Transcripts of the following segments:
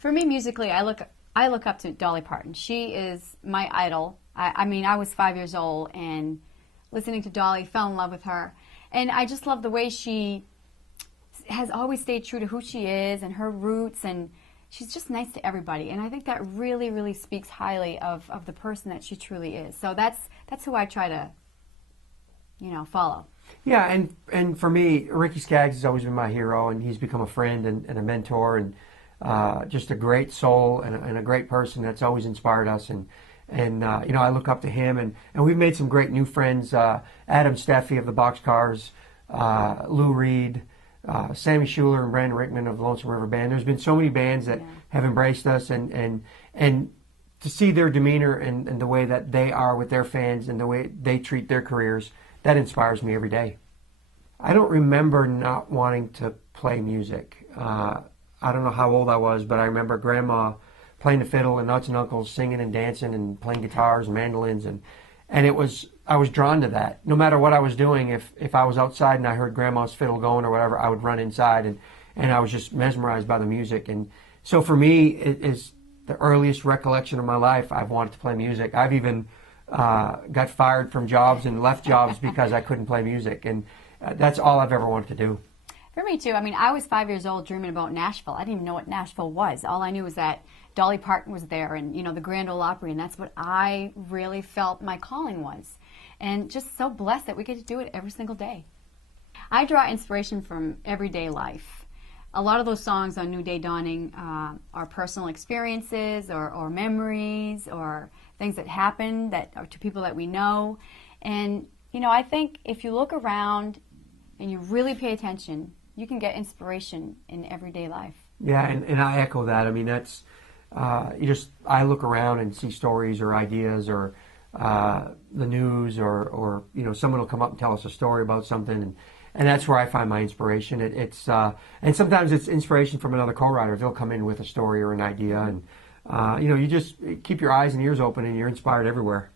For me, musically, I look up to Dolly Parton. She is my idol. I mean, I was 5 years old and listening to Dolly, fell in love with her. And I just love the way she has always stayed true to who she is and her roots, and she's just nice to everybody. And I think that really, really speaks highly of the person that she truly is. So that's who I try to, follow. Yeah, and for me, Ricky Skaggs has always been my hero, and he's become a friend and a mentor, and just a great soul and a great person that's always inspired us. And I look up to him, and we've made some great new friends. Adam Steffi of the Boxcars, Lou Reed, Sammy Schuler and Brandon Rickman of the Lonesome River Band. There's been so many bands that have embraced us, and to see their demeanor and the way that they are with their fans and the way they treat their careers, that inspires me every day. I don't remember not wanting to play music. I don't know how old I was, but I remember Grandma playing the fiddle and aunts and uncles singing and dancing and playing guitars and mandolins, and I was drawn to that. No matter what I was doing, if I was outside and I heard Grandma's fiddle going or whatever, I would run inside, and I was just mesmerized by the music. And so for me, it is the earliest recollection of my life. I've wanted to play music. I've even got fired from jobs and left jobs because I couldn't play music, and that's all I've ever wanted to do. For me too. I mean, I was 5 years old dreaming about Nashville. I didn't even know what Nashville was. All I knew was that Dolly Parton was there, and the Grand Ole Opry, and that's what I really felt my calling was. And just so blessed that we get to do it every single day. I draw inspiration from everyday life. A lot of those songs on New Day Dawning are personal experiences or memories or things that happened that are to people that we know. And, I think if you look around and you really pay attention, you can get inspiration in everyday life. Yeah, and I echo that. I mean, that's, I look around and see stories or ideas or the news or someone will come up and tell us a story about something, and that's where I find my inspiration. And sometimes it's inspiration from another co-writer. They'll come in with a story or an idea, and you just keep your eyes and ears open, and you're inspired everywhere.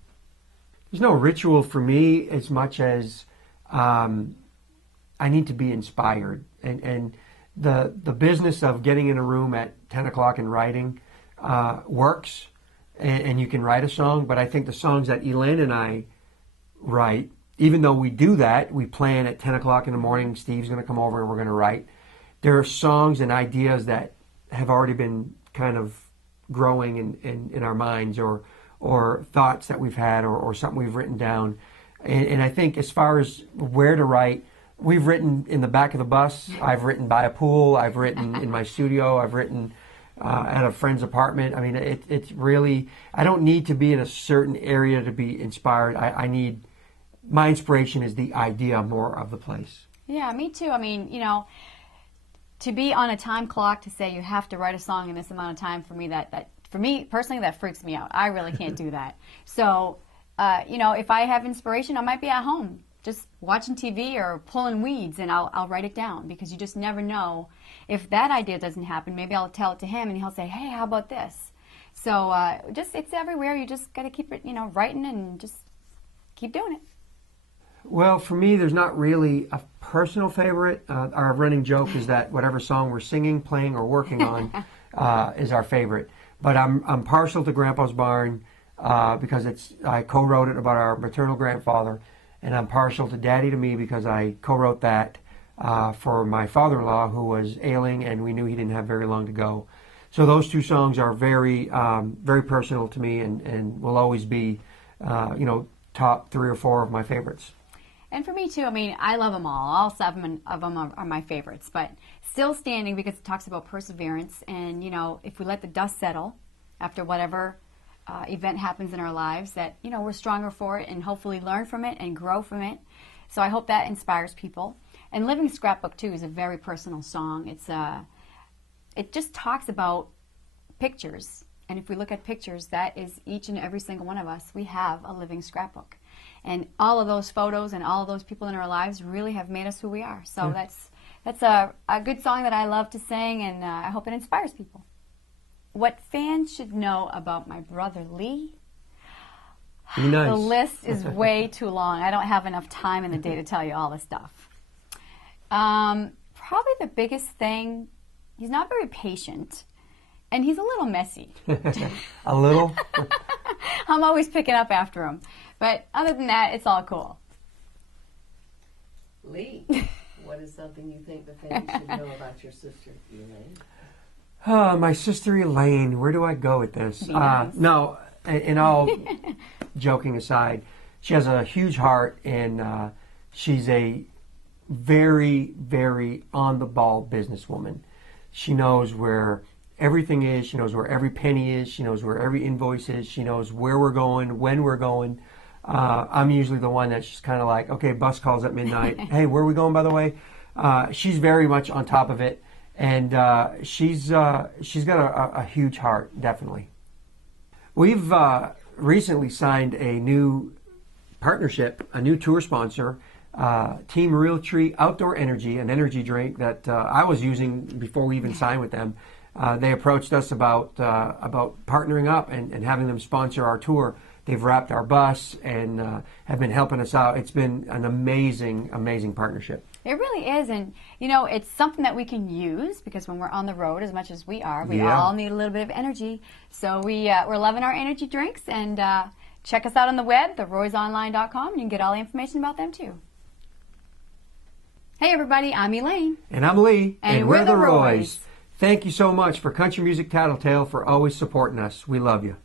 There's no ritual for me as much as I need to be inspired, and the business of getting in a room at 10 o'clock and writing works, and you can write a song, but I think the songs that Elaine and I write, even though we do that, we plan at 10 o'clock in the morning, Steve's going to come over and we're going to write. There are songs and ideas that have already been kind of growing in our minds, or thoughts that we've had, or something we've written down. And I think as far as where to write, we've written in the back of the bus, I've written by a pool, I've written in my studio, I've written at a friend's apartment. I mean, it's really, I don't need to be in a certain area to be inspired. My inspiration is the idea more of the place. Yeah, me too. I mean, to be on a time clock to say you have to write a song in this amount of time, for me, for me personally, that freaks me out. I really can't do that. So, if I have inspiration, I might be at home just watching TV or pulling weeds, and I'll write it down, because you just never know. If that idea doesn't happen, maybe I'll tell it to him and he'll say, hey, how about this? So it's everywhere. You just got to keep it, writing, and just keep doing it. Well, for me, there's not really a personal favorite. Our running joke is that whatever song we're singing, playing, or working on is our favorite. But I'm partial to Grandpa's Barn because I co-wrote it about our maternal grandfather, and I'm partial to Daddy to Me because I co-wrote that for my father-in-law, who was ailing, and we knew he didn't have very long to go. So those two songs are very, very personal to me, and will always be, top 3 or 4 of my favorites. And for me too, I mean, I love them all. All 7 of them are my favorites, but Still Standing, because it talks about perseverance, and if we let the dust settle after whatever event happens in our lives, that we're stronger for it, and hopefully learn from it and grow from it. So I hope that inspires people. And Living Scrapbook too is a very personal song. It just talks about pictures, and if we look at pictures, that is each and every single one of us. We have a living scrapbook, and all of those photos and all of those people in our lives really have made us who we are. So that's a good song that I love to sing, and I hope it inspires people. What fans should know about my brother Lee? Be nice. The list is way too long. I don't have enough time in the day to tell you all this stuff. Probably the biggest thing, he's not very patient, And he's a little messy. A little? I'm always picking up after him. But other than that, it's all cool. Lee, what is something you think the fans should know about your sister, Elaine? My sister Elaine, where do I go with this? Nice. No, in all joking aside, she has a huge heart, and she's a very, very on-the-ball businesswoman. She knows where everything is. She knows where every penny is. She knows where every invoice is. She knows where we're going, when we're going. I'm usually the one that's just kind of like, okay, bus calls at midnight. Hey, where are we going, by the way? She's very much on top of it, and she's got a huge heart, definitely. We've recently signed a new partnership, a new tour sponsor, Team Realtree Outdoor Energy, an energy drink that I was using before we even signed with them. They approached us about partnering up and having them sponsor our tour. They've wrapped our bus and have been helping us out. It's been an amazing, amazing partnership. It really is, and you know, it's something that we can use because when we're on the road, as much as we are, we all need a little bit of energy. So we're loving our energy drinks, and check us out on the web, theroysonline.com, and you can get all the information about them too. Hey everybody, I'm Elaine. And I'm Lee. And we're the Roys. Thank you so much for Country Music Tattletale for always supporting us. We love you.